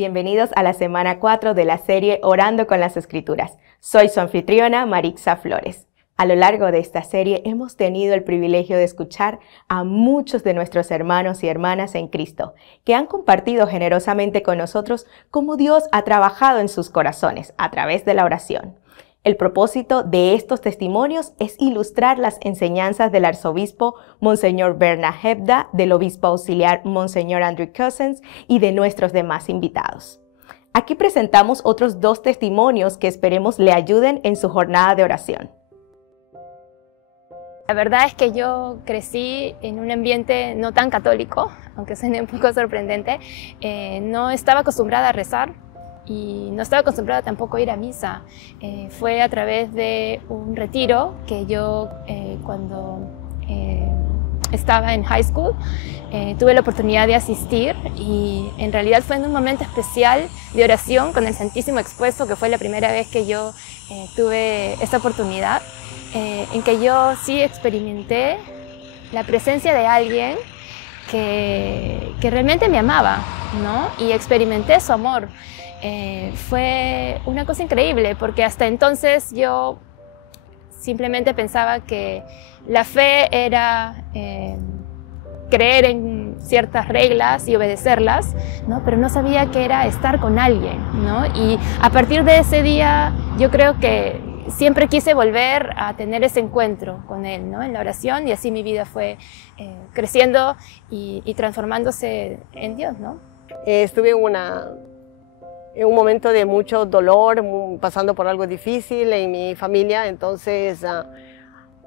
Bienvenidos a la semana 4 de la serie Orando con las Escrituras. Soy su anfitriona, Marixa Flores. A lo largo de esta serie hemos tenido el privilegio de escuchar a muchos de nuestros hermanos y hermanas en Cristo, que han compartido generosamente con nosotros cómo Dios ha trabajado en sus corazones a través de la oración. El propósito de estos testimonios es ilustrar las enseñanzas del arzobispo Monseñor Bernard Hebda, del obispo auxiliar Monseñor Andrew Cousins y de nuestros demás invitados. Aquí presentamos otros 2 testimonios que esperemos le ayuden en su jornada de oración. La verdad es que yo crecí en un ambiente no tan católico, aunque suene un poco sorprendente. No estaba acostumbrada a rezar. Y no estaba acostumbrada tampoco a ir a misa. Fue a través de un retiro que yo cuando estaba en high school tuve la oportunidad de asistir, y en realidad fue en un momento especial de oración con el Santísimo expuesto, que fue la primera vez que yo tuve esta oportunidad, en que yo sí experimenté la presencia de alguien que realmente me amaba, ¿no? Y experimenté su amor. Fue una cosa increíble, porque hasta entonces yo simplemente pensaba que la fe era creer en ciertas reglas y obedecerlas, ¿no? Pero no sabía que era estar con alguien, ¿no? Y a partir de ese día yo creo que siempre quise volver a tener ese encuentro con Él, ¿no? En la oración, y así mi vida fue creciendo y transformándose en Dios, ¿no? Estuve en un momento de mucho dolor, pasando por algo difícil en mi familia, entonces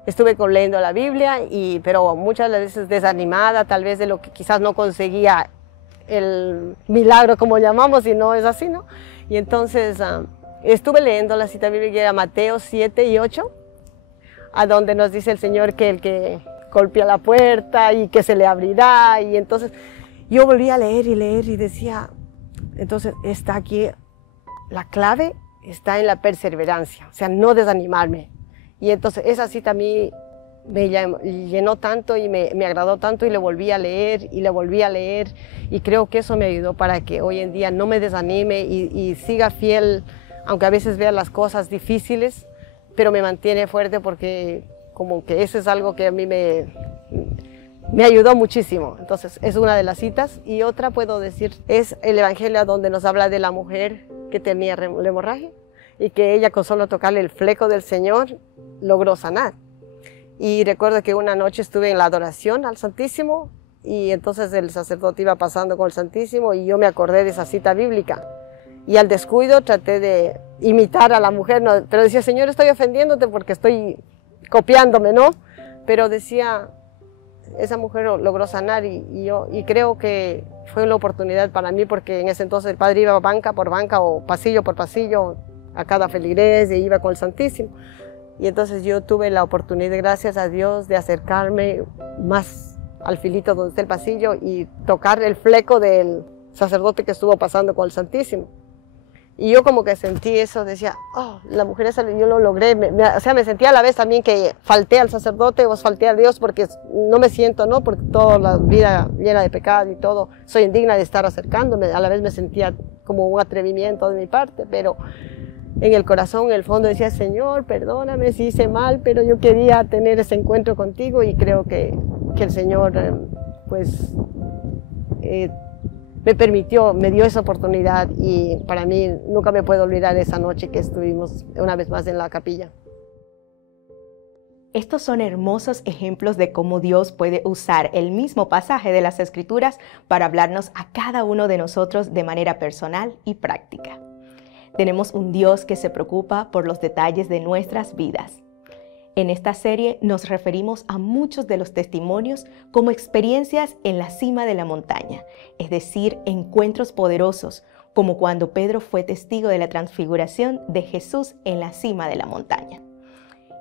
estuve leyendo la Biblia, pero muchas veces desanimada, tal vez de lo que quizás no conseguía el milagro, como llamamos, y no es así, ¿no? Y entonces estuve leyendo la cita bíblica de Mateo 7 y 8, a donde nos dice el Señor que el que golpea la puerta y que se le abrirá, y entonces yo volví a leer y decía, entonces está aquí, la clave está en la perseverancia, o sea, no desanimarme. Y entonces esa cita a mí me llenó tanto y me agradó tanto, y le volví a leer y le volví a leer, y creo que eso me ayudó para que hoy en día no me desanime y siga fiel, aunque a veces vea las cosas difíciles, pero me mantiene fuerte, porque como que eso es algo que a mí me ayudó muchísimo. Entonces es una de las citas. Y otra, puedo decir, es el Evangelio donde nos habla de la mujer que tenía la hemorragia y que ella, con solo tocarle el fleco del Señor, logró sanar. Y recuerdo que una noche estuve en la adoración al Santísimo, y entonces el sacerdote iba pasando con el Santísimo y yo me acordé de esa cita bíblica, y al descuido traté de imitar a la mujer, ¿no? Pero decía, Señor, estoy ofendiéndote porque estoy copiándome, ¿no? Pero decía, esa mujer logró sanar, y creo que fue una oportunidad para mí, porque en ese entonces el padre iba banca por banca o pasillo por pasillo a cada feligrés, y iba con el Santísimo. Y entonces yo tuve la oportunidad, gracias a Dios, de acercarme más al filito donde está el pasillo y tocar el fleco del sacerdote que estuvo pasando con el Santísimo. Y yo como que sentí eso, decía, oh, la mujer esa, yo lo logré. O sea, me sentía a la vez también que falté al sacerdote o falté a Dios, porque no me siento, ¿no? Porque toda la vida llena de pecado y todo, soy indigna de estar acercándome. A la vez me sentía como un atrevimiento de mi parte, pero en el corazón, en el fondo, decía, Señor, perdóname si hice mal, pero yo quería tener ese encuentro contigo, y creo que el Señor, me permitió, me dio esa oportunidad, y para mí nunca me puedo olvidar esa noche que estuvimos una vez más en la capilla. Estos son hermosos ejemplos de cómo Dios puede usar el mismo pasaje de las Escrituras para hablarnos a cada uno de nosotros de manera personal y práctica. Tenemos un Dios que se preocupa por los detalles de nuestras vidas. En esta serie nos referimos a muchos de los testimonios como experiencias en la cima de la montaña, es decir, encuentros poderosos, como cuando Pedro fue testigo de la transfiguración de Jesús en la cima de la montaña.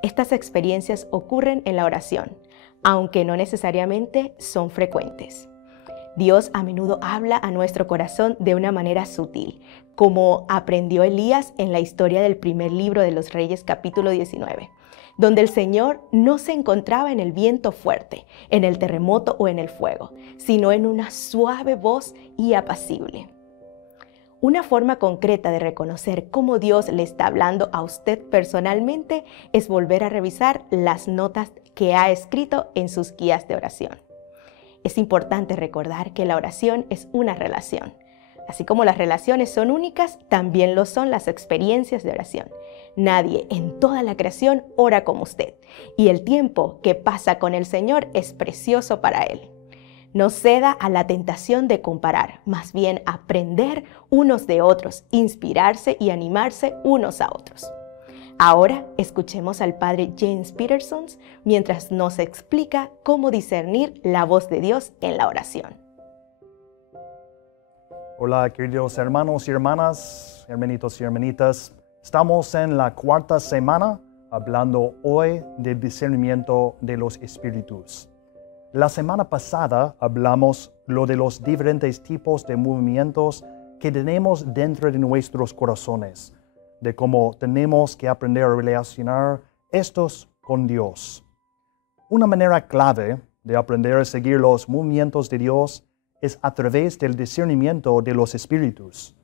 Estas experiencias ocurren en la oración, aunque no necesariamente son frecuentes. Dios a menudo habla a nuestro corazón de una manera sutil, como aprendió Elías en la historia del primer libro de los Reyes, capítulo 19, donde el Señor no se encontraba en el viento fuerte, en el terremoto o en el fuego, sino en una suave voz y apacible. Una forma concreta de reconocer cómo Dios le está hablando a usted personalmente es volver a revisar las notas que ha escrito en sus guías de oración. Es importante recordar que la oración es una relación. Así como las relaciones son únicas, también lo son las experiencias de oración. Nadie en toda la creación ora como usted, y el tiempo que pasa con el Señor es precioso para Él. No ceda a la tentación de comparar, más bien aprender unos de otros, inspirarse y animarse unos a otros. Ahora escuchemos al padre James Peterson mientras nos explica cómo discernir la voz de Dios en la oración. Hola, queridos hermanos y hermanas, hermanitos y hermanitas. Estamos en la cuarta semana hablando hoy del discernimiento de los espíritus. La semana pasada hablamos lo de los diferentes tipos de movimientos que tenemos dentro de nuestros corazones, de cómo tenemos que aprender a relacionar estos con Dios. Una manera clave de aprender a seguir los movimientos de Dios es a través del discernimiento de los espíritus.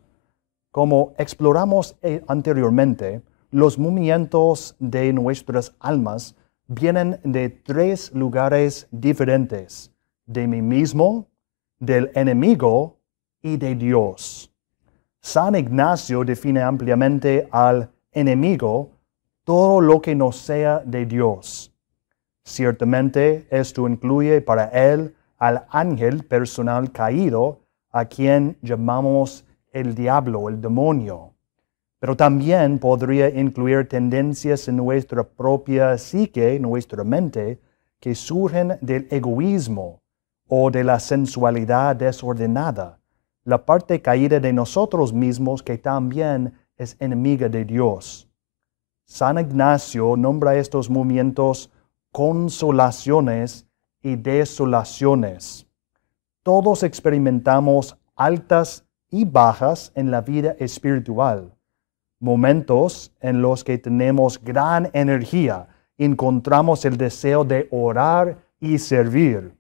Como exploramos anteriormente, los movimientos de nuestras almas vienen de 3 lugares diferentes: de mí mismo, del enemigo y de Dios. San Ignacio define ampliamente al enemigo todo lo que no sea de Dios. Ciertamente esto incluye para él al ángel personal caído, a quien llamamos el diablo, el demonio. Pero también podría incluir tendencias en nuestra propia psique, nuestra mente, que surgen del egoísmo o de la sensualidad desordenada, la parte caída de nosotros mismos que también es enemiga de Dios. San Ignacio nombra estos movimientos consolaciones y desolaciones. Todos experimentamos altas y bajas en la vida espiritual. Momentos en los que tenemos gran energía, encontramos el deseo de orar y servir.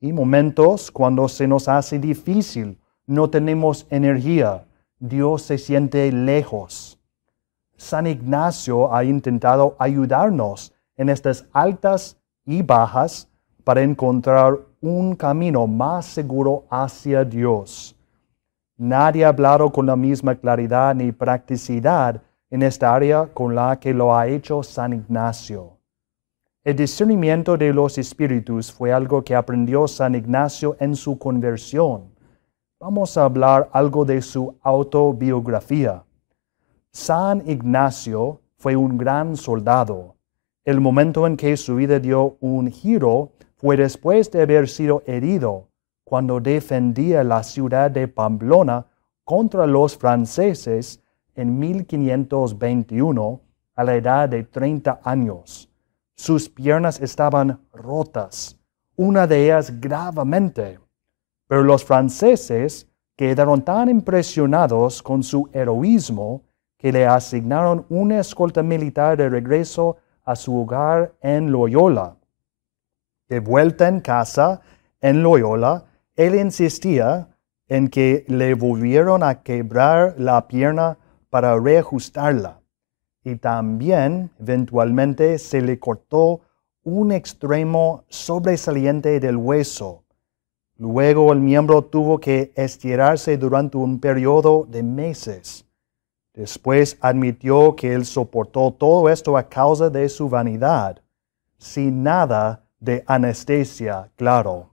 Y momentos cuando se nos hace difícil, no tenemos energía, Dios se siente lejos. San Ignacio ha intentado ayudarnos en estas altas y bajas para encontrar un camino más seguro hacia Dios. Nadie ha hablado con la misma claridad ni practicidad en esta área con la que lo ha hecho San Ignacio. El discernimiento de los espíritus fue algo que aprendió San Ignacio en su conversión. Vamos a hablar algo de su autobiografía. San Ignacio fue un gran soldado. El momento en que su vida dio un giro fue después de haber sido herido, cuando defendía la ciudad de Pamplona contra los franceses en 1521 a la edad de 30 años. Sus piernas estaban rotas, una de ellas gravemente, pero los franceses quedaron tan impresionados con su heroísmo que le asignaron una escolta militar de regreso a su hogar en Loyola. De vuelta en casa, en Loyola, él insistía en que le volvieron a quebrar la pierna para reajustarla, y también eventualmente se le cortó un extremo sobresaliente del hueso. Luego el miembro tuvo que estirarse durante un periodo de meses. Después admitió que él soportó todo esto a causa de su vanidad, sin nada de anestesia, claro.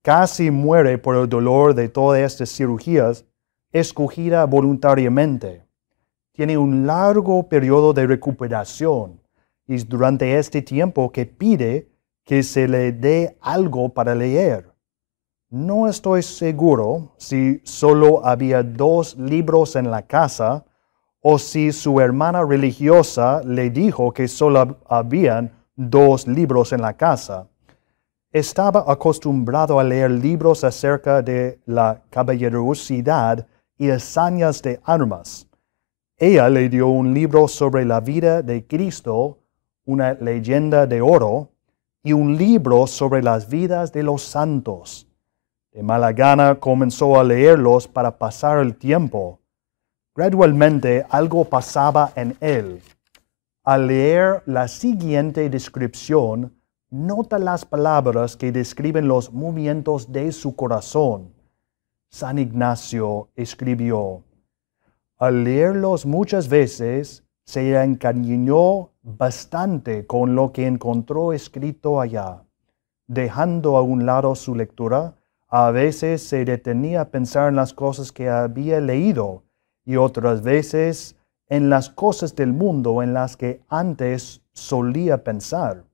Casi muere por el dolor de todas estas cirugías, escogida voluntariamente. Tiene un largo periodo de recuperación y es durante este tiempo que pide que se le dé algo para leer. No estoy seguro si solo había 2 libros en la casa o si su hermana religiosa le dijo que solo habían 2 libros en la casa. Estaba acostumbrado a leer libros acerca de la caballerosidad y hazañas de armas. Ella le dio un libro sobre la vida de Cristo, una leyenda de oro, y un libro sobre las vidas de los santos. De mala gana comenzó a leerlos para pasar el tiempo. Gradualmente algo pasaba en él. Al leer la siguiente descripción, nota las palabras que describen los movimientos de su corazón. San Ignacio escribió: al leerlos muchas veces, se encariñó bastante con lo que encontró escrito allá. Dejando a un lado su lectura, a veces se detenía a pensar en las cosas que había leído y otras veces en las cosas del mundo en las que antes solía pensar.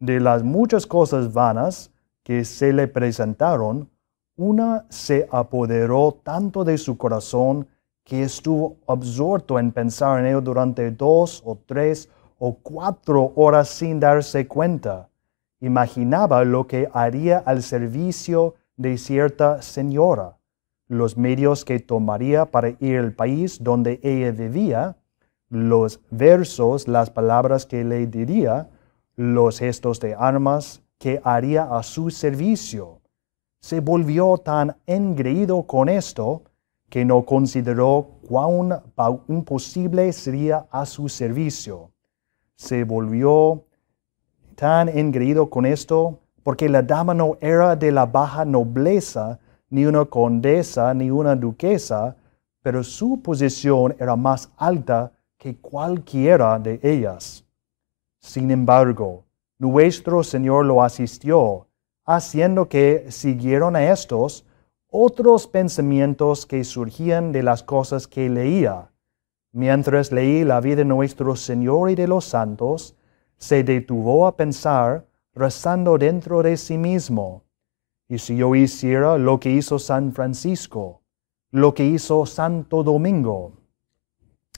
De las muchas cosas vanas que se le presentaron, una se apoderó tanto de su corazón que estuvo absorto en pensar en ello durante 2 o 3 o 4 horas sin darse cuenta. Imaginaba lo que haría al servicio de cierta señora, los medios que tomaría para ir al país donde ella vivía, los versos, las palabras que le diría, los gestos de armas que haría a su servicio. Se volvió tan engreído con esto que no consideró cuán imposible sería a su servicio. Se volvió tan engreído con esto porque la dama no era de la baja nobleza, ni una condesa, ni una duquesa, pero su posición era más alta que cualquiera de ellas. Sin embargo, nuestro Señor lo asistió, haciendo que siguieron a estos otros pensamientos que surgían de las cosas que leía. Mientras leí la vida de nuestro Señor y de los santos, se detuvo a pensar, rezando dentro de sí mismo: ¿y si yo hiciera lo que hizo San Francisco, lo que hizo Santo Domingo?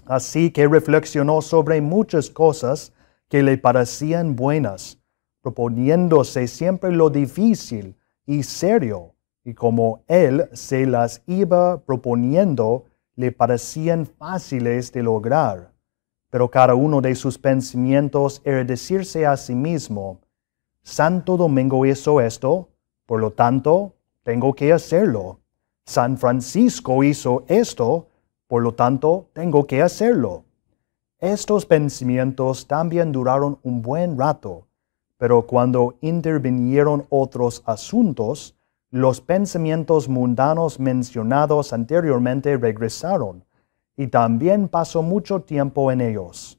Así que reflexionó sobre muchas cosas que le parecían buenas, proponiéndose siempre lo difícil y serio, y como él se las iba proponiendo, le parecían fáciles de lograr. Pero cada uno de sus pensamientos era decirse a sí mismo: Santo Domingo hizo esto, por lo tanto, tengo que hacerlo. San Francisco hizo esto, por lo tanto, tengo que hacerlo. Estos pensamientos también duraron un buen rato, pero cuando intervinieron otros asuntos, los pensamientos mundanos mencionados anteriormente regresaron, y también pasó mucho tiempo en ellos.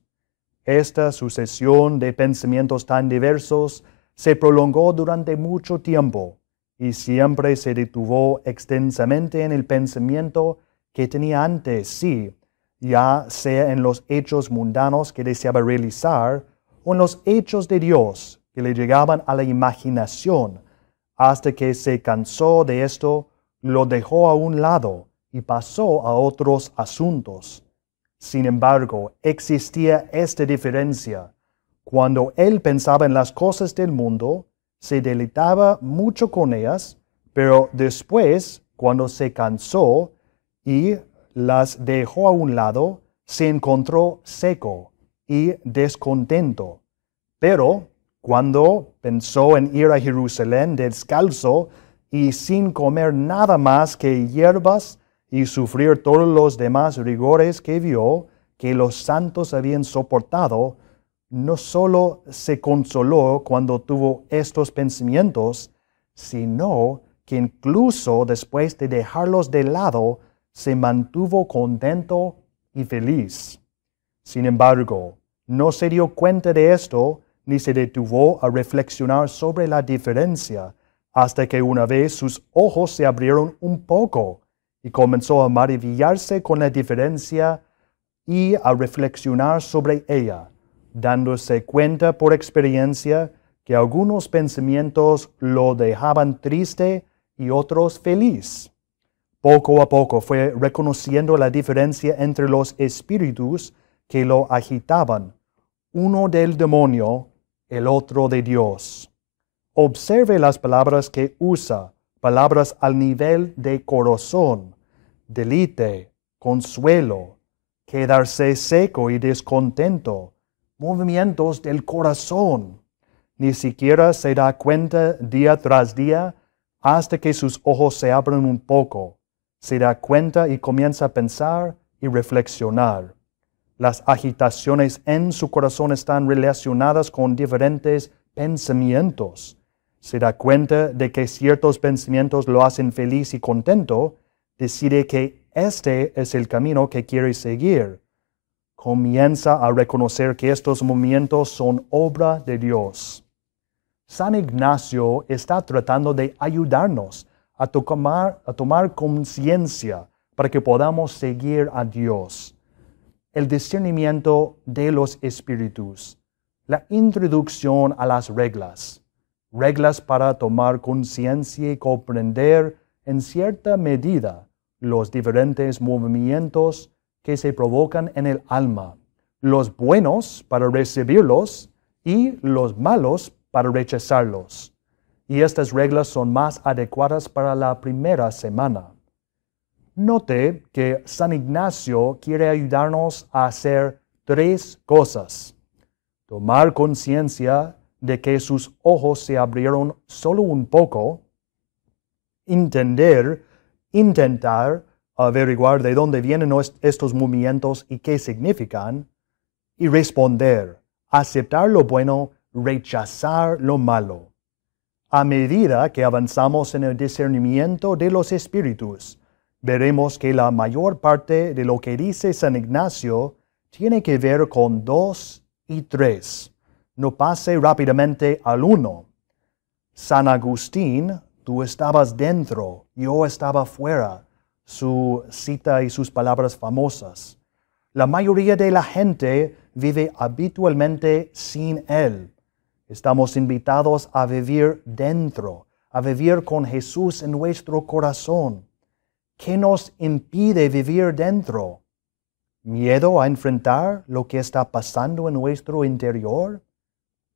Esta sucesión de pensamientos tan diversos se prolongó durante mucho tiempo, y siempre se detuvo extensamente en el pensamiento que tenía ante sí, ya sea en los hechos mundanos que deseaba realizar o en los hechos de Dios que le llegaban a la imaginación, hasta que se cansó de esto, lo dejó a un lado y pasó a otros asuntos. Sin embargo, existía esta diferencia. Cuando él pensaba en las cosas del mundo, se deleitaba mucho con ellas, pero después, cuando se cansó y las dejó a un lado, se encontró seco y descontento. Pero cuando pensó en ir a Jerusalén descalzo y sin comer nada más que hierbas y sufrir todos los demás rigores que vio que los santos habían soportado, no solo se consoló cuando tuvo estos pensamientos, sino que incluso después de dejarlos de lado, se mantuvo contento y feliz. Sin embargo, no se dio cuenta de esto, ni se detuvo a reflexionar sobre la diferencia, hasta que una vez sus ojos se abrieron un poco y comenzó a maravillarse con la diferencia y a reflexionar sobre ella, dándose cuenta por experiencia que algunos pensamientos lo dejaban triste y otros feliz. Poco a poco fue reconociendo la diferencia entre los espíritus que lo agitaban, uno del demonio, el otro de Dios. Observe las palabras que usa, palabras al nivel de corazón: deleite, consuelo, quedarse seco y descontento, movimientos del corazón. Ni siquiera se da cuenta día tras día hasta que sus ojos se abran un poco, se da cuenta y comienza a pensar y reflexionar. Las agitaciones en su corazón están relacionadas con diferentes pensamientos. Se da cuenta de que ciertos pensamientos lo hacen feliz y contento, decide que este es el camino que quiere seguir. Comienza a reconocer que estos movimientos son obra de Dios. San Ignacio está tratando de ayudarnos a tomar conciencia para que podamos seguir a Dios. El discernimiento de los espíritus, la introducción a las reglas, reglas para tomar conciencia y comprender en cierta medida los diferentes movimientos que se provocan en el alma, los buenos para recibirlos y los malos para rechazarlos. Y estas reglas son más adecuadas para la primera semana. Note que San Ignacio quiere ayudarnos a hacer 3 cosas. Tomar conciencia de que sus ojos se abrieron solo un poco, intentar averiguar de dónde vienen estos movimientos y qué significan, y responder, aceptar lo bueno, rechazar lo malo. A medida que avanzamos en el discernimiento de los espíritus, veremos que la mayor parte de lo que dice San Ignacio tiene que ver con 2 y 3. No pase rápidamente al 1. San Agustín, tú estabas dentro, yo estaba fuera. Su cita y sus palabras famosas. La mayoría de la gente vive habitualmente sin Él. Estamos invitados a vivir dentro, a vivir con Jesús en nuestro corazón. ¿Qué nos impide vivir dentro? ¿Miedo a enfrentar lo que está pasando en nuestro interior?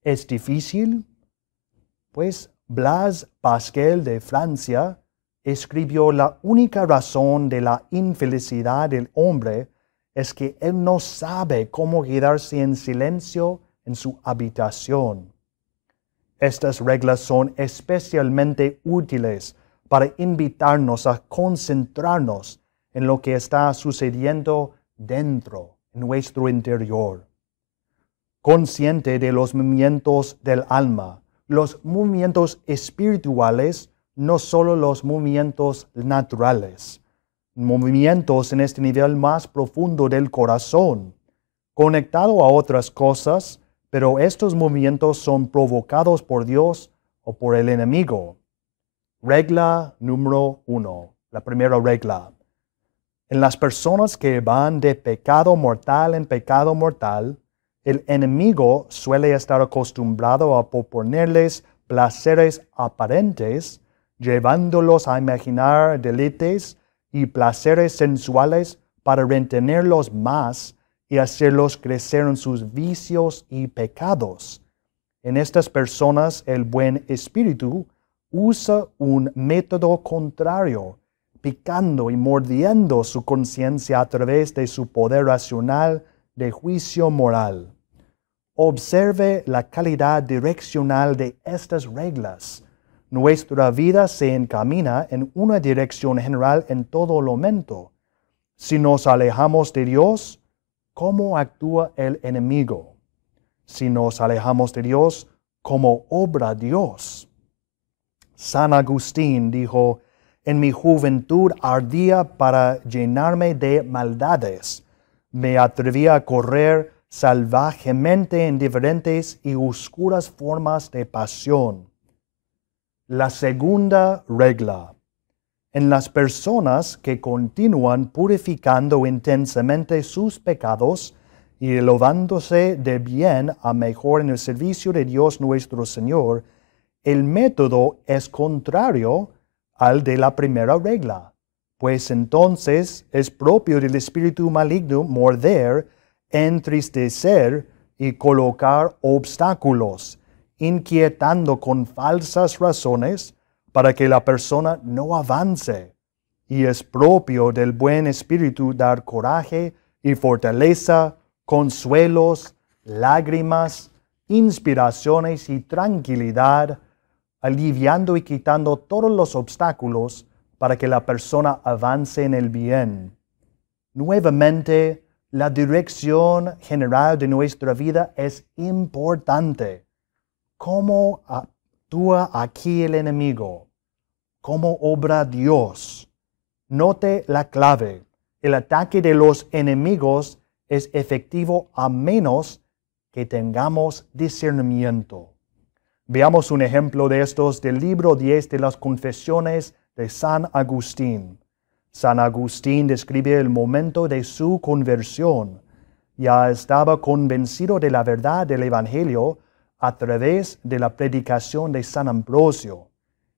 ¿Es difícil? Pues Blaise Pascal de Francia escribió: la única razón de la infelicidad del hombre es que él no sabe cómo quedarse en silencio en su habitación. Estas reglas son especialmente útiles para invitarnos a concentrarnos en lo que está sucediendo dentro, en nuestro interior. Consciente de los movimientos del alma, los movimientos espirituales, no solo los movimientos naturales, movimientos en este nivel más profundo del corazón, conectado a otras cosas, pero estos movimientos son provocados por Dios o por el enemigo. Regla número 1, la primera regla. En las personas que van de pecado mortal en pecado mortal, el enemigo suele estar acostumbrado a proponerles placeres aparentes, llevándolos a imaginar deleites y placeres sensuales para retenerlos más y hacerlos crecer en sus vicios y pecados. En estas personas, el buen espíritu usa un método contrario, picando y mordiendo su conciencia a través de su poder racional de juicio moral. Observe la calidad direccional de estas reglas. Nuestra vida se encamina en una dirección general en todo momento. Si nos alejamos de Dios, ¿cómo actúa el enemigo? Si nos alejamos de Dios, ¿cómo obra Dios? San Agustín dijo: en mi juventud ardía para llenarme de maldades. Me atrevía a correr salvajemente en diferentes y oscuras formas de pasión. La segunda regla. En las personas que continúan purificando intensamente sus pecados y elevándose de bien a mejor en el servicio de Dios nuestro Señor, el método es contrario al de la primera regla, pues entonces es propio del espíritu maligno morder, entristecer y colocar obstáculos, inquietando con falsas razones para que la persona no avance. Y es propio del buen espíritu dar coraje y fortaleza, consuelos, lágrimas, inspiraciones y tranquilidad aliviando y quitando todos los obstáculos para que la persona avance en el bien. Nuevamente, la dirección general de nuestra vida es importante. ¿Cómo actúa aquí el enemigo? ¿Cómo obra Dios? Note la clave. El ataque de los enemigos es efectivo a menos que tengamos discernimiento. Veamos un ejemplo de estos del libro 10 de las Confesiones de San Agustín. San Agustín describe el momento de su conversión. Ya estaba convencido de la verdad del Evangelio a través de la predicación de San Ambrosio,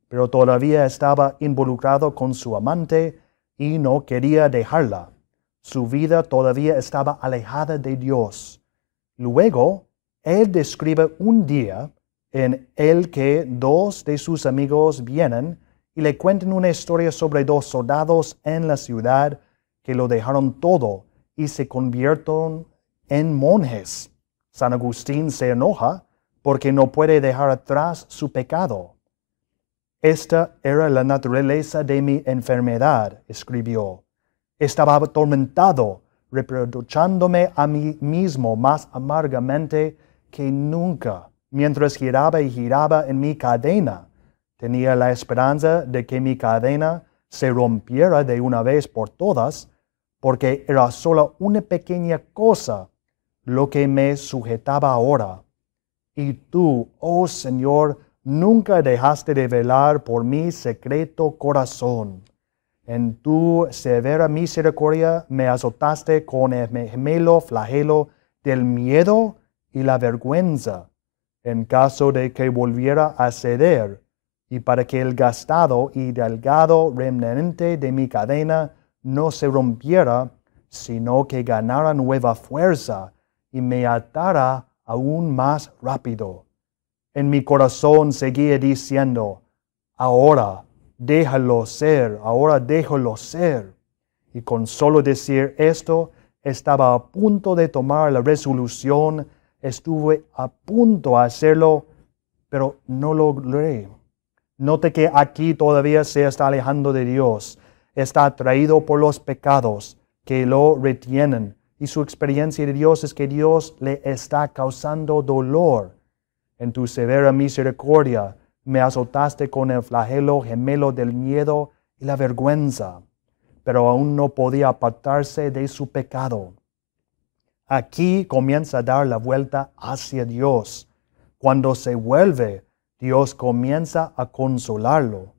pero todavía estaba involucrado con su amante y no quería dejarla. Su vida todavía estaba alejada de Dios. Luego, él describe un día en el que dos de sus amigos vienen y le cuentan una historia sobre dos soldados en la ciudad que lo dejaron todo y se convierten en monjes. San Agustín se enoja porque no puede dejar atrás su pecado. Esta era la naturaleza de mi enfermedad, escribió. Estaba atormentado, reprochándome a mí mismo más amargamente que nunca, mientras giraba y giraba en mi cadena. Tenía la esperanza de que mi cadena se rompiera de una vez por todas, porque era solo una pequeña cosa lo que me sujetaba ahora. Y tú, oh Señor, nunca dejaste de velar por mi secreto corazón. En tu severa misericordia me azotaste con el gemelo flagelo del miedo y la vergüenza, en caso de que volviera a ceder, y para que el gastado y delgado remanente de mi cadena no se rompiera, sino que ganara nueva fuerza y me atara aún más rápido. En mi corazón seguía diciendo, ahora déjalo ser, ahora déjalo ser. Y con solo decir esto, estaba a punto de tomar la resolución, estuve a punto de hacerlo, pero no lo logré. Note que aquí todavía se está alejando de Dios, está atraído por los pecados que lo retienen, y su experiencia de Dios es que Dios le está causando dolor. En tu severa misericordia me azotaste con el flagelo gemelo del miedo y la vergüenza, pero aún no podía apartarse de su pecado. Aquí comienza a dar la vuelta hacia Dios. Cuando se vuelve, Dios comienza a consolarlo.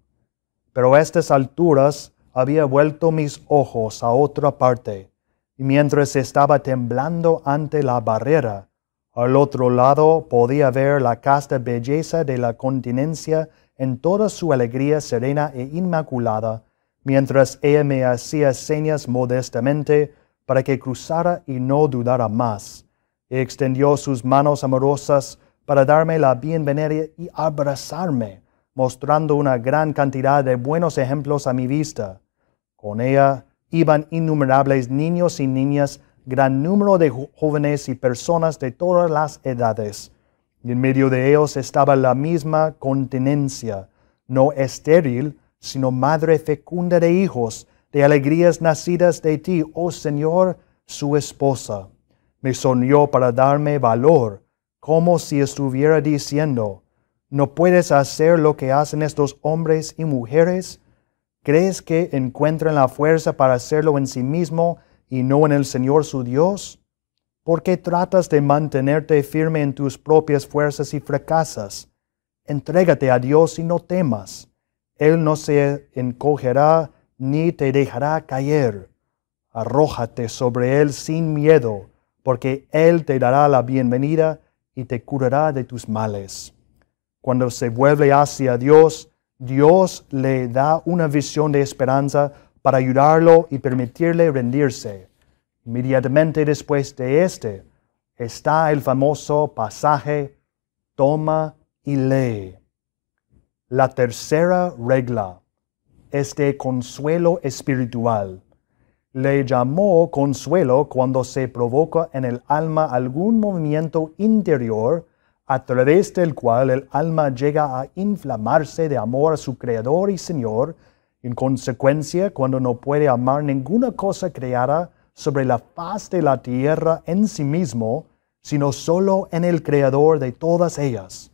Pero a estas alturas había vuelto mis ojos a otra parte, y mientras estaba temblando ante la barrera, al otro lado podía ver la casta belleza de la continencia en toda su alegría serena e inmaculada, mientras ella me hacía señas modestamente para que cruzara y no dudara más. Y extendió sus manos amorosas para darme la bienvenida y abrazarme, mostrando una gran cantidad de buenos ejemplos a mi vista. Con ella iban innumerables niños y niñas, gran número de jóvenes y personas de todas las edades. Y en medio de ellos estaba la misma continencia, no estéril, sino madre fecunda de hijos, de alegrías nacidas de ti, oh Señor, su esposa. Me sonrió para darme valor, como si estuviera diciendo, ¿no puedes hacer lo que hacen estos hombres y mujeres? ¿Crees que encuentran la fuerza para hacerlo en sí mismo y no en el Señor su Dios? ¿Por qué tratas de mantenerte firme en tus propias fuerzas y fracasas? Entrégate a Dios y no temas. Él no se encogerá ni te dejará caer. Arrójate sobre Él sin miedo, porque Él te dará la bienvenida y te curará de tus males. Cuando se vuelve hacia Dios, Dios le da una visión de esperanza para ayudarlo y permitirle rendirse. Inmediatamente después de este está el famoso pasaje, toma y lee. La tercera regla es de consuelo espiritual. Le llamó consuelo cuando se provoca en el alma algún movimiento interior a través del cual el alma llega a inflamarse de amor a su Creador y Señor. En consecuencia, cuando no puede amar ninguna cosa creada sobre la faz de la tierra en sí mismo, sino solo en el Creador de todas ellas.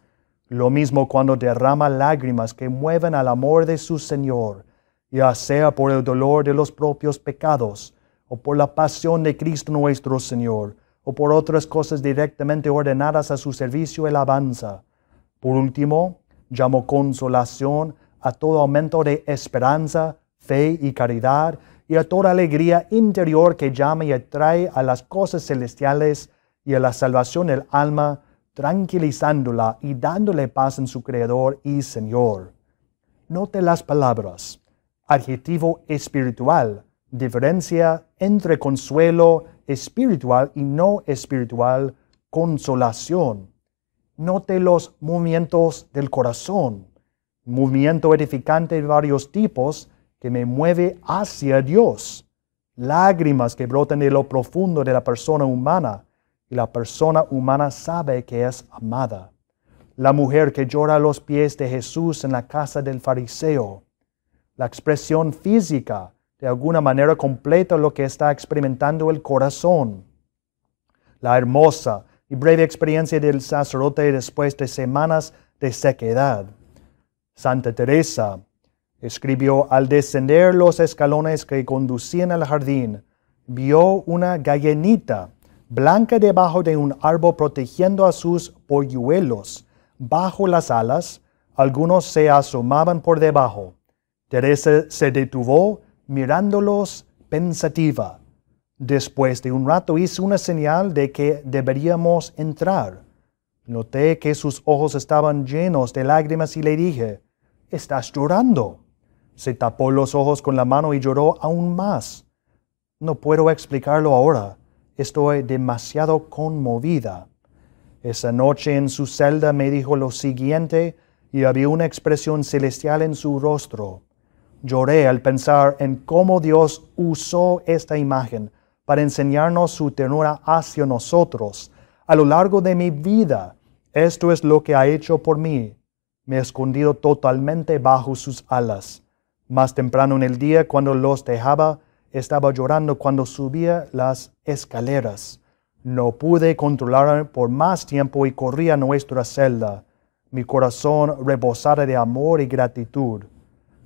Lo mismo cuando derrama lágrimas que mueven al amor de su Señor, ya sea por el dolor de los propios pecados, o por la pasión de Cristo nuestro Señor, o por otras cosas directamente ordenadas a su servicio y alabanza. Por último, llamo consolación a todo aumento de esperanza, fe y caridad, y a toda alegría interior que llama y atrae a las cosas celestiales y a la salvación del alma, tranquilizándola y dándole paz en su Creador y Señor. Note las palabras. Adjetivo espiritual, diferencia entre consuelo espiritual y no espiritual, consolación. Note los movimientos del corazón, movimiento edificante de varios tipos que me mueve hacia Dios, lágrimas que brotan de lo profundo de la persona humana, y la persona humana sabe que es amada. La mujer que llora a los pies de Jesús en la casa del fariseo. La expresión física de alguna manera completa lo que está experimentando el corazón. La hermosa y breve experiencia del sacerdote después de semanas de sequedad. Santa Teresa escribió: al descender los escalones que conducían al jardín, vio una gallinita blanca debajo de un árbol protegiendo a sus polluelos. Bajo las alas, algunos se asomaban por debajo. Teresa se detuvo mirándolos pensativa. Después de un rato hizo una señal de que deberíamos entrar. Noté que sus ojos estaban llenos de lágrimas y le dije: ¿estás llorando? Se tapó los ojos con la mano y lloró aún más. No puedo explicarlo ahora. Estoy demasiado conmovida. Esa noche en su celda me dijo lo siguiente y había una expresión celestial en su rostro. Lloré al pensar en cómo Dios usó esta imagen para enseñarnos su ternura hacia nosotros. A lo largo de mi vida, esto es lo que ha hecho por mí. Me he escondido totalmente bajo sus alas. Más temprano en el día, cuando los dejaba, estaba llorando cuando subía las escaleras. No pude controlarme por más tiempo y corrí a nuestra celda. Mi corazón rebosaba de amor y gratitud.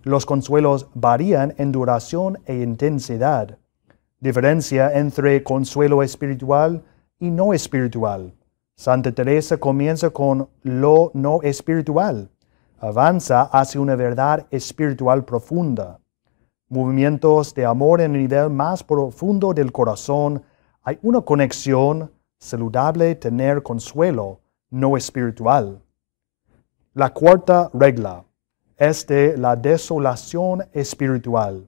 Los consuelos varían en duración e intensidad. Diferencia entre consuelo espiritual y no espiritual. Santa Teresa comienza con lo no espiritual. Avanza hacia una verdad espiritual profunda. Movimientos de amor en el nivel más profundo del corazón. Hay una conexión saludable, tener consuelo no espiritual. La cuarta regla es de la desolación espiritual.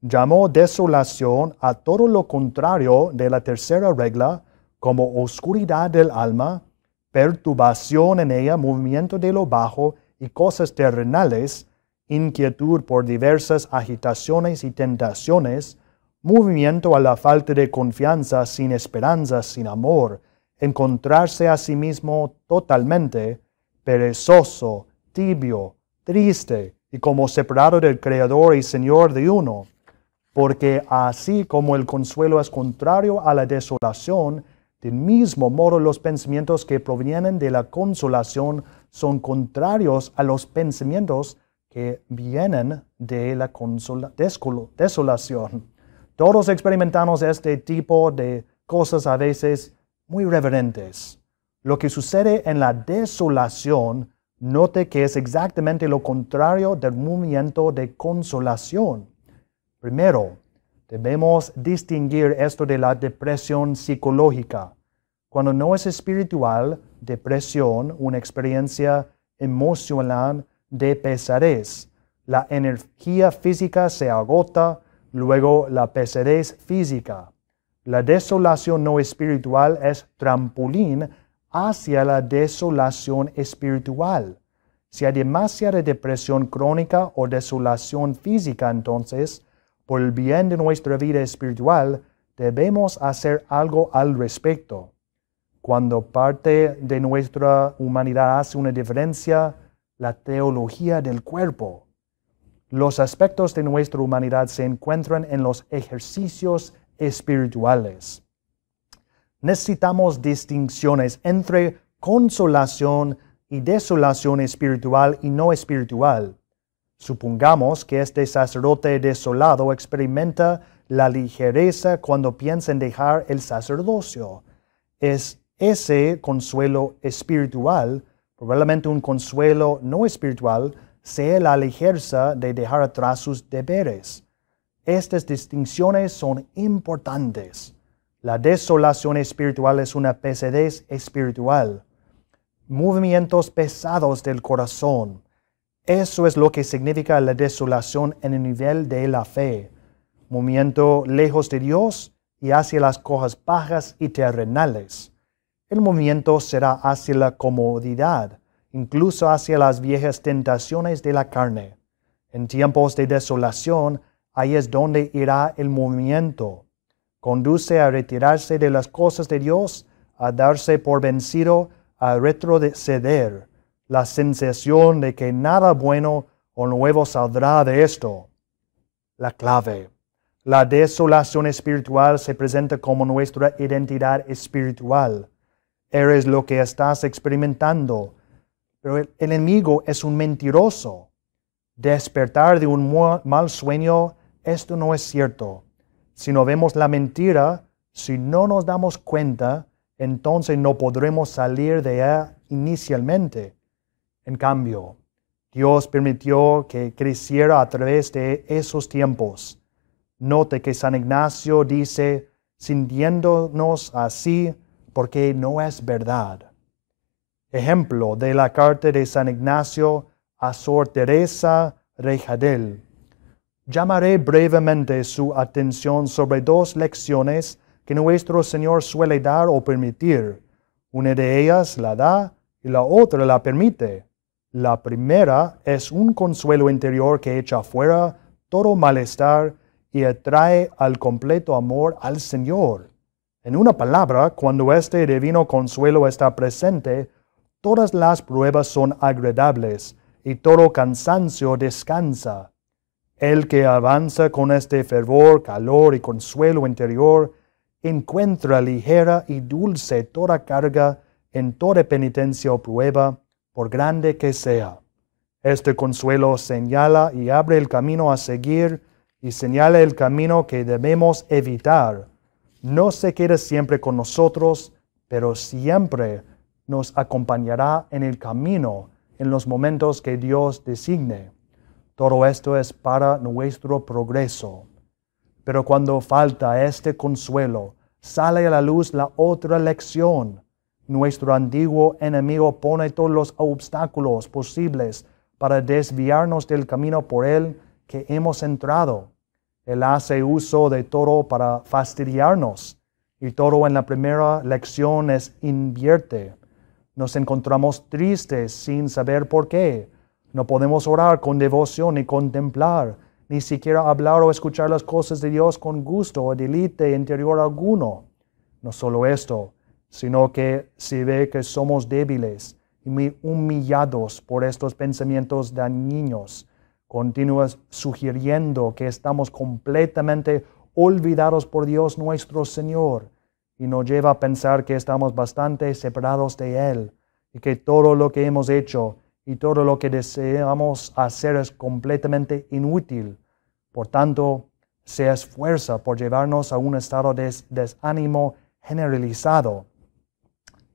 Llamó desolación a todo lo contrario de la tercera regla, como oscuridad del alma, perturbación en ella, movimiento de lo bajo y cosas terrenales, inquietud por diversas agitaciones y tentaciones, movimiento a la falta de confianza, sin esperanza, sin amor, encontrarse a sí mismo totalmente perezoso, tibio, triste y como separado del Creador y Señor de uno. Porque así como el consuelo es contrario a la desolación, del mismo modo los pensamientos que provienen de la consolación son contrarios a los pensamientos que vienen de la desolación. Todos experimentamos este tipo de cosas a veces muy reverentes. Lo que sucede en la desolación, note que es exactamente lo contrario del movimiento de consolación. Primero, debemos distinguir esto de la depresión psicológica. Cuando no es espiritual, depresión, una experiencia emocional de pesadez. La energía física se agota, luego la pesadez física. La desolación no espiritual es trampolín hacia la desolación espiritual. Si hay demasiada depresión crónica o desolación física, entonces, por el bien de nuestra vida espiritual, debemos hacer algo al respecto. Cuando parte de nuestra humanidad hace una diferencia, la teología del cuerpo. Los aspectos de nuestra humanidad se encuentran en los ejercicios espirituales. Necesitamos distinciones entre consolación y desolación espiritual y no espiritual. Supongamos que este sacerdote desolado experimenta la ligereza cuando piensa en dejar el sacerdocio. Es ese consuelo espiritual, probablemente un consuelo no espiritual, sea la ligereza de dejar atrás sus deberes. Estas distinciones son importantes. La desolación espiritual es una pesadez espiritual. Movimientos pesados del corazón. Eso es lo que significa la desolación en el nivel de la fe. Movimiento lejos de Dios y hacia las cosas bajas y terrenales. El movimiento será hacia la comodidad, incluso hacia las viejas tentaciones de la carne. En tiempos de desolación, ahí es donde irá el movimiento. Conduce a retirarse de las cosas de Dios, a darse por vencido, a retroceder. La sensación de que nada bueno o nuevo saldrá de esto. La clave. La desolación espiritual se presenta como nuestra identidad espiritual. Eres lo que estás experimentando. Pero el enemigo es un mentiroso. Despertar de un mal sueño, esto no es cierto. Si no vemos la mentira, si no nos damos cuenta, entonces no podremos salir de ella inicialmente. En cambio, Dios permitió que creciera a través de esos tiempos. Note que San Ignacio dice, sintiéndonos así, porque no es verdad. Ejemplo de la carta de San Ignacio a Sor Teresa Rejadel. Llamaré brevemente su atención sobre dos lecciones que nuestro Señor suele dar o permitir. Una de ellas la da y la otra la permite. La primera es un consuelo interior que echa fuera todo malestar y atrae al completo amor al Señor. En una palabra, cuando este divino consuelo está presente, todas las pruebas son agradables y todo cansancio descansa. El que avanza con este fervor, calor y consuelo interior, encuentra ligera y dulce toda carga en toda penitencia o prueba, por grande que sea. Este consuelo señala y abre el camino a seguir y señala el camino que debemos evitar. No se queda siempre con nosotros, pero siempre nos acompañará en el camino en los momentos que Dios designe. Todo esto es para nuestro progreso. Pero cuando falta este consuelo, sale a la luz la otra lección. Nuestro antiguo enemigo pone todos los obstáculos posibles para desviarnos del camino por el que hemos entrado. Él hace uso de todo para fastidiarnos, y todo en la primera lección es invierte. Nos encontramos tristes sin saber por qué. No podemos orar con devoción ni contemplar, ni siquiera hablar o escuchar las cosas de Dios con gusto o deleite interior alguno. No solo esto, sino que se ve que somos débiles y muy humillados por estos pensamientos dañinos, continúas sugiriendo que estamos completamente olvidados por Dios nuestro Señor, y nos lleva a pensar que estamos bastante separados de Él, y que todo lo que hemos hecho y todo lo que deseamos hacer es completamente inútil. Por tanto, se esfuerza por llevarnos a un estado de desánimo generalizado.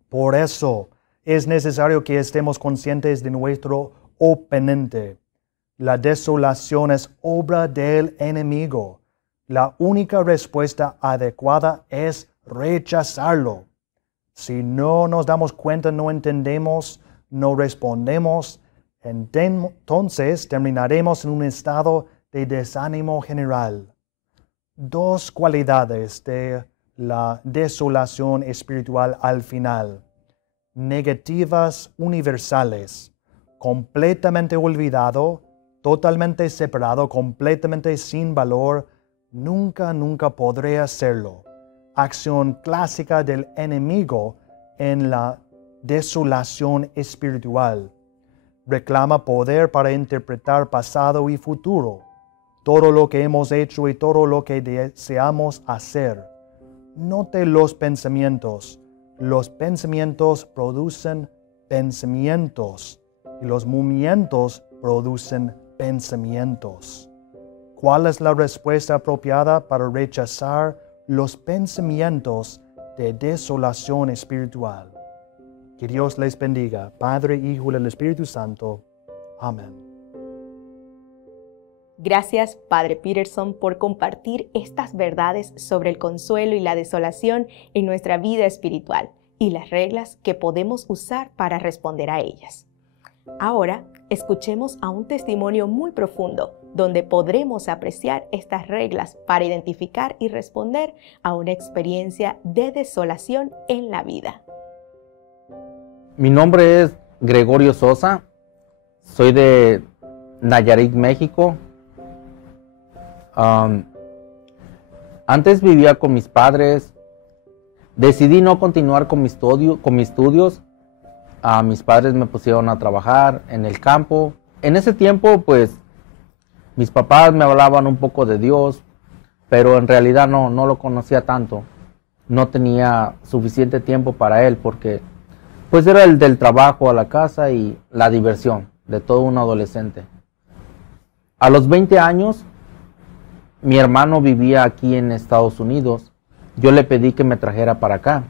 Por eso es necesario que estemos conscientes de nuestro oponente. La desolación es obra del enemigo. La única respuesta adecuada es rechazarlo. Si no nos damos cuenta, no entendemos, no respondemos, entonces terminaremos en un estado de desánimo general. Dos cualidades de la desolación espiritual al final. Negativas universales. Completamente olvidado, totalmente separado, completamente sin valor, nunca podré hacerlo. Acción clásica del enemigo en la desolación espiritual. Reclama poder para interpretar pasado y futuro, todo lo que hemos hecho y todo lo que deseamos hacer. Note los pensamientos. Los pensamientos producen pensamientos y los movimientos producen pensamientos. ¿Cuál es la respuesta apropiada para rechazar los pensamientos de desolación espiritual? Que Dios les bendiga, Padre, Hijo y el Espíritu Santo. Amén. Gracias, Padre Peterson, por compartir estas verdades sobre el consuelo y la desolación en nuestra vida espiritual y las reglas que podemos usar para responder a ellas. Ahora, escuchemos a un testimonio muy profundo donde podremos apreciar estas reglas para identificar y responder a una experiencia de desolación en la vida. Mi nombre es Gregorio Sosa, soy de Nayarit, México. Antes vivía con mis padres, decidí no continuar con mis estudios. Mis padres me pusieron a trabajar en el campo. En ese tiempo, pues, mis papás me hablaban un poco de Dios, pero en realidad no lo conocía tanto. No tenía suficiente tiempo para Él porque, pues, era el del trabajo a la casa y la diversión de todo un adolescente. A los 20 años, mi hermano vivía aquí en Estados Unidos. Yo le pedí que me trajera para acá.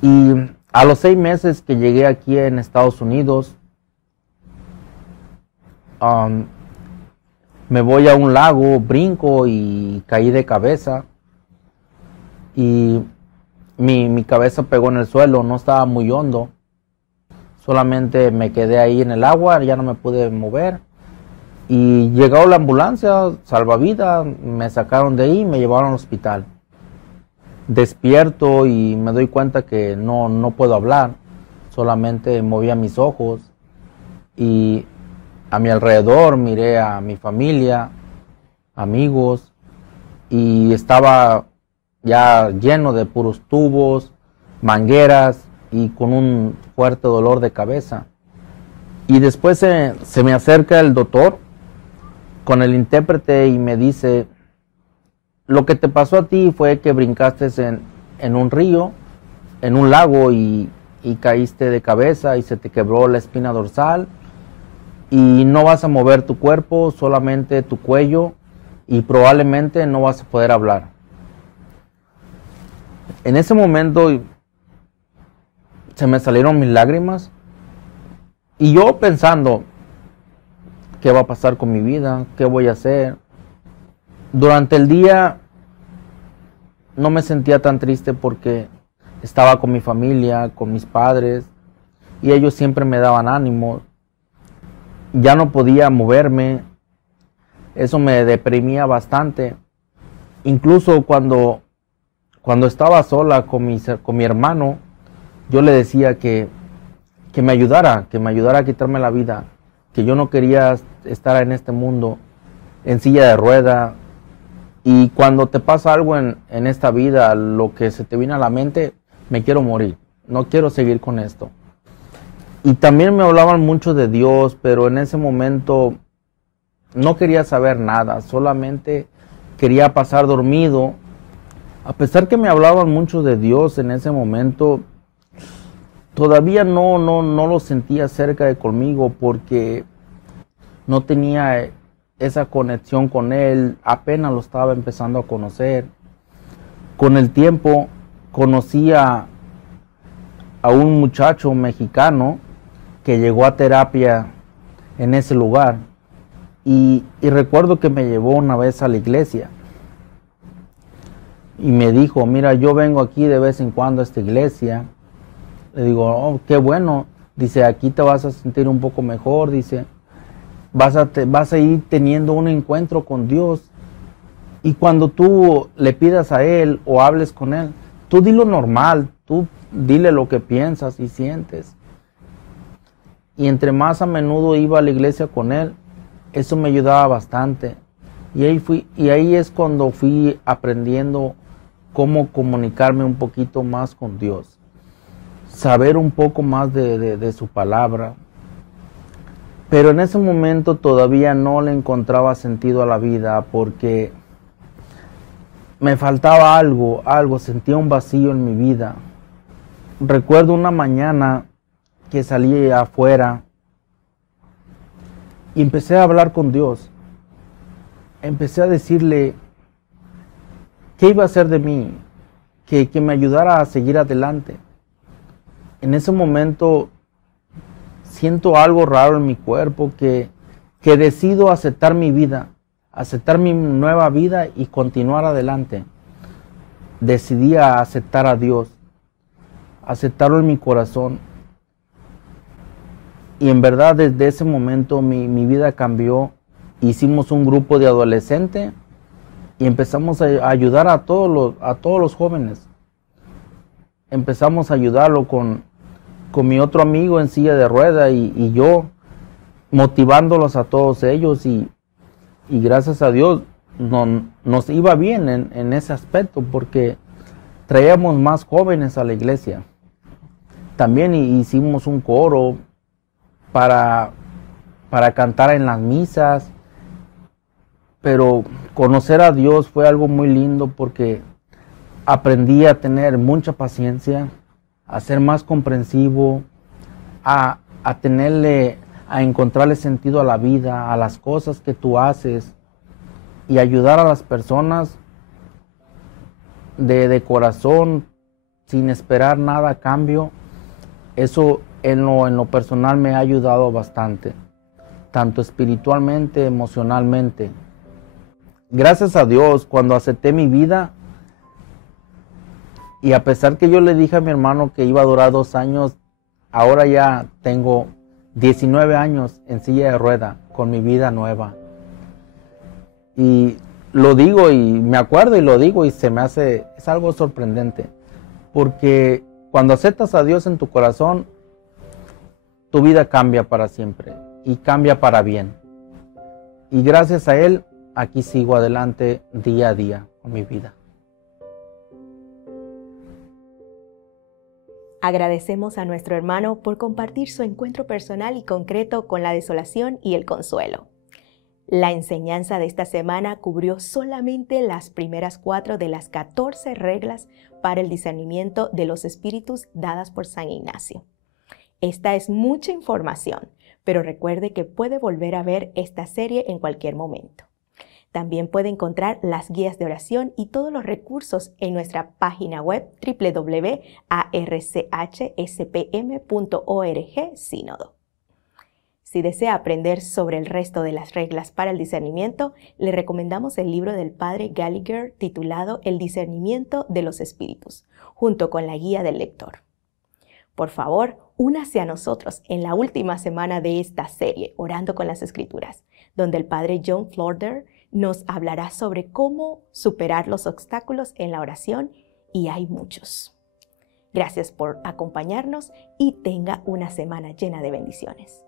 Y a los 6 meses que llegué aquí en Estados Unidos, me voy a un lago, brinco y caí de cabeza. Y mi cabeza pegó en el suelo, no estaba muy hondo. Solamente me quedé ahí en el agua, ya no me pude mover. Y llegó la ambulancia, salvavidas, me sacaron de ahí y me llevaron al hospital. Despierto y me doy cuenta que no puedo hablar, solamente movía mis ojos y a mi alrededor miré a mi familia, amigos, y estaba ya lleno de puros tubos, mangueras y con un fuerte dolor de cabeza. Y después se me acerca el doctor con el intérprete y me dice: lo que te pasó a ti fue que brincaste en un río, en un lago y caíste de cabeza y se te quebró la espina dorsal y no vas a mover tu cuerpo, solamente tu cuello, y probablemente no vas a poder hablar. En ese momento se me salieron mis lágrimas y yo pensando, ¿qué va a pasar con mi vida? ¿Qué voy a hacer? Durante el día no me sentía tan triste porque estaba con mi familia, con mis padres, y ellos siempre me daban ánimo. Ya no podía moverme, eso me deprimía bastante. Incluso cuando estaba sola con mi hermano, yo le decía que me ayudara a quitarme la vida, que yo no quería estar en este mundo en silla de rueda. Y cuando te pasa algo en esta vida, lo que se te viene a la mente, me quiero morir, no quiero seguir con esto. Y también me hablaban mucho de Dios, pero en ese momento no quería saber nada, solamente quería pasar dormido. A pesar que me hablaban mucho de Dios en ese momento, todavía no lo sentía cerca de conmigo porque no tenía esa conexión con Él, apenas lo estaba empezando a conocer. Con el tiempo conocí a un muchacho mexicano que llegó a terapia en ese lugar y recuerdo que me llevó una vez a la iglesia y me dijo: mira, yo vengo aquí de vez en cuando a esta iglesia. Le digo: oh, qué bueno. Dice: aquí te vas a sentir un poco mejor. Dice: vas a ir teniendo un encuentro con Dios, y cuando tú le pidas a Él o hables con Él, tú dilo normal, tú dile lo que piensas y sientes. Y entre más a menudo iba a la iglesia con Él, eso me ayudaba bastante. Y ahí es cuando fui aprendiendo cómo comunicarme un poquito más con Dios. saber un poco más de su palabra. Pero en ese momento todavía no le encontraba sentido a la vida porque me faltaba algo, sentía un vacío en mi vida. Recuerdo una mañana que salí afuera y empecé a hablar con Dios. Empecé a decirle qué iba a hacer de mí, que me ayudara a seguir adelante. En ese momento siento algo raro en mi cuerpo que decido aceptar mi vida, aceptar mi nueva vida y continuar adelante. Decidí a aceptar a Dios, aceptarlo en mi corazón. Y en verdad desde ese momento mi vida cambió. Hicimos un grupo de adolescentes y empezamos a ayudar a todos los jóvenes. Empezamos a ayudarlo con mi otro amigo en silla de rueda y yo motivándolos a todos ellos y gracias a Dios nos iba bien en ese aspecto porque traíamos más jóvenes a la iglesia. También hicimos un coro para cantar en las misas, pero conocer a Dios fue algo muy lindo porque aprendí a tener mucha paciencia, a ser más comprensivo, a encontrarle sentido a la vida, a las cosas que tú haces y ayudar a las personas de corazón sin esperar nada a cambio. Eso en lo personal me ha ayudado bastante, tanto espiritualmente, emocionalmente. Gracias a Dios, cuando acepté mi vida, y a pesar que yo le dije a mi hermano que iba a durar 2 años, ahora ya tengo 19 años en silla de rueda, con mi vida nueva. Y lo digo y me acuerdo y lo digo y se me hace, es algo sorprendente. Porque cuando aceptas a Dios en tu corazón, tu vida cambia para siempre y cambia para bien. Y gracias a Él, aquí sigo adelante día a día con mi vida. Agradecemos a nuestro hermano por compartir su encuentro personal y concreto con la desolación y el consuelo. La enseñanza de esta semana cubrió solamente las primeras 4 de las 14 reglas para el discernimiento de los espíritus dadas por San Ignacio. Esta es mucha información, pero recuerde que puede volver a ver esta serie en cualquier momento. También puede encontrar las guías de oración y todos los recursos en nuestra página web www.archspm.org/sínodo. Si desea aprender sobre el resto de las reglas para el discernimiento, le recomendamos el libro del padre Gallagher titulado El discernimiento de los espíritus, junto con la guía del lector. Por favor, únase a nosotros en la última semana de esta serie, Orando con las Escrituras, donde el padre John Florder nos hablará sobre cómo superar los obstáculos en la oración, y hay muchos. Gracias por acompañarnos y tenga una semana llena de bendiciones.